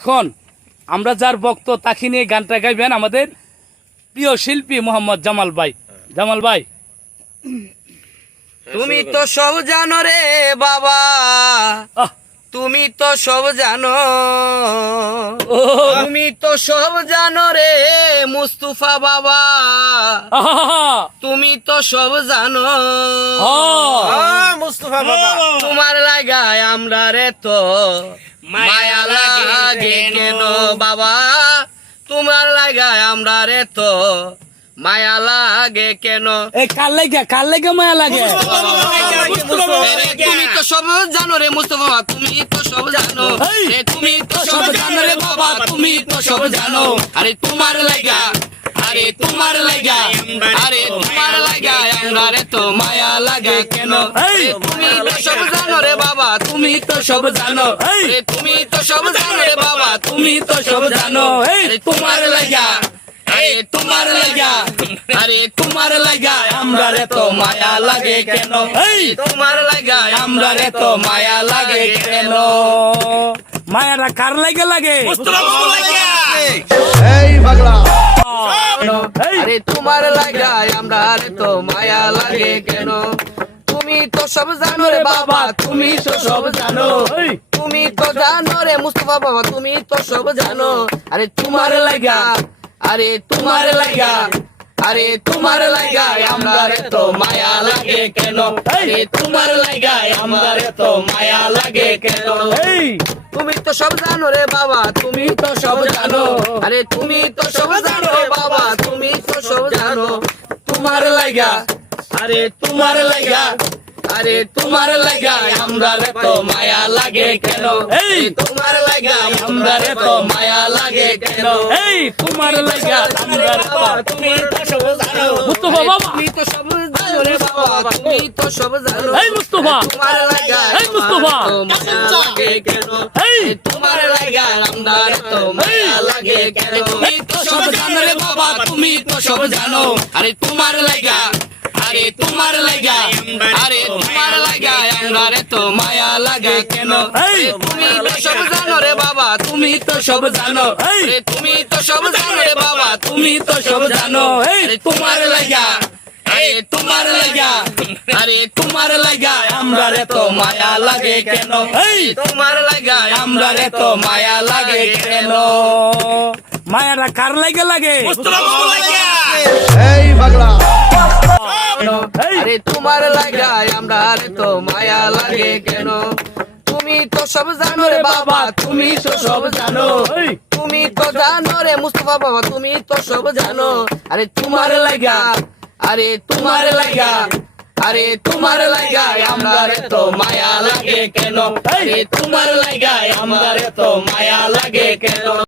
এখন আমরা যার বক্ত তাকে নিয়ে গানটা গাইবেন আমাদের প্রিয় শিল্পী মোহাম্মদ জামাল ভাই। জামাল ভাই। তুমি তো সব জানো রে বাবা। তুমি তো সব জানো। ও, তুমি তো সব জানো রে মুস্তুফা বাবা। তুমি তো সব জানো। হ্যাঁ। তোমার লাগায় আমরা রে তো। মায়া লাগে কেন? বাবা? তোমার লাগায় আমরা রে তো। মায়া লাগে কেন? কার লাগে কার লাগে মায়া লাগে? তুমি তো সব জানো রে মুস্তফা বাবা, তুমি তো সব জানো। রে তুমি তো সব জানো রে বাবা তুমি তো সব জানো। আরে তোমার লাগা আরে তোমার লাগা কেন? তুমি তো সব জানো রে বাবা তুমি তো সব জানো! তুমি তো সব জানো রে বাবা তুমি তো সব জানো। তোমার লাগা তোমার লাগা। আরে তোমার লাগা আমরা রে তো মায়া লাগে কেন! তোমার লাগা আমরা রে তো মায়া লাগে কেন? মায়াটা কার লাগে লাগে? এই! আরে তোমার লাগা আমরা রে তো মায়া লাগে কেন? তুমি তো সব জানো রে বাবা তুমি তো সব জানো! তুমি তো জানো রে মুস্তফা বাবা তুমি তো সব জানো। আরে তোমার লাগা আরে তোমার লাগা। আরে তোমার লাগা আমরা তো মায়া লাগে কেন? আরে তোমার লাগা আমরা তো মায়া লাগে কেন? তুমি তো সব জানো রে বাবা তুমি তো সব জানো। আরে তুমি তো সব জানো রে বাবা। তুমি তো সব জানো। তোমার লাগা। আরে তোমার লাগা আরে তোমার লাগা আমরা রে তো মায়া লাগে কেন? এই! তোমার লাগা আমরা রে তো মায়া লাগে কেন? এই! তোমার লাগে আমরা তুমি তো সব জানো। মুস্তফা বাবা। তুমি তো সব জানো রে বাবা তুমি তো সব জানো। এই মুস্তফা। তোমার লাগা এই মুস্তফা। মায়া লাগে কেন? এই! তোমার লাগা আমার তো মায়া লাগে কেন? তুমি তো সব জানো রে বাবা তুমি তো সব জানো। আরে তোমার লাগা তোমার লাগা। আরে তোমার লাগা আমার তো মায়া লাগে কেন? এই! তুমি তো সব জানো রে বাবা তুমি তো সব জানো। এই! তুমি তো সব জানো রে বাবা তুমি তো সব জানো। তোমার লাগা আরে তোমার লাগা আরে তোমার লাগা আমরা রে তো মায়া লাগে কেন? এই! তোমার লাগা আমরা রে তো মায়া লাগে কেন? মায়াটা কার লাগে লাগে? এই! আরে তোমার লাগা আমরা রে তো মায়া লাগে কেন? তুমি তো সব জানো রে বাবা তুমি তো সব জানো। তুমি তো জানো রে মুস্তফা বাবা তুমি তো সব জানো। আরে তোমার লাগা আরে তোমার লাগা আরে তোমার লাগা আমরা তো মায়া লাগে কেন? আরে তোমার লাগা আমরা তো মায়া লাগে কেন?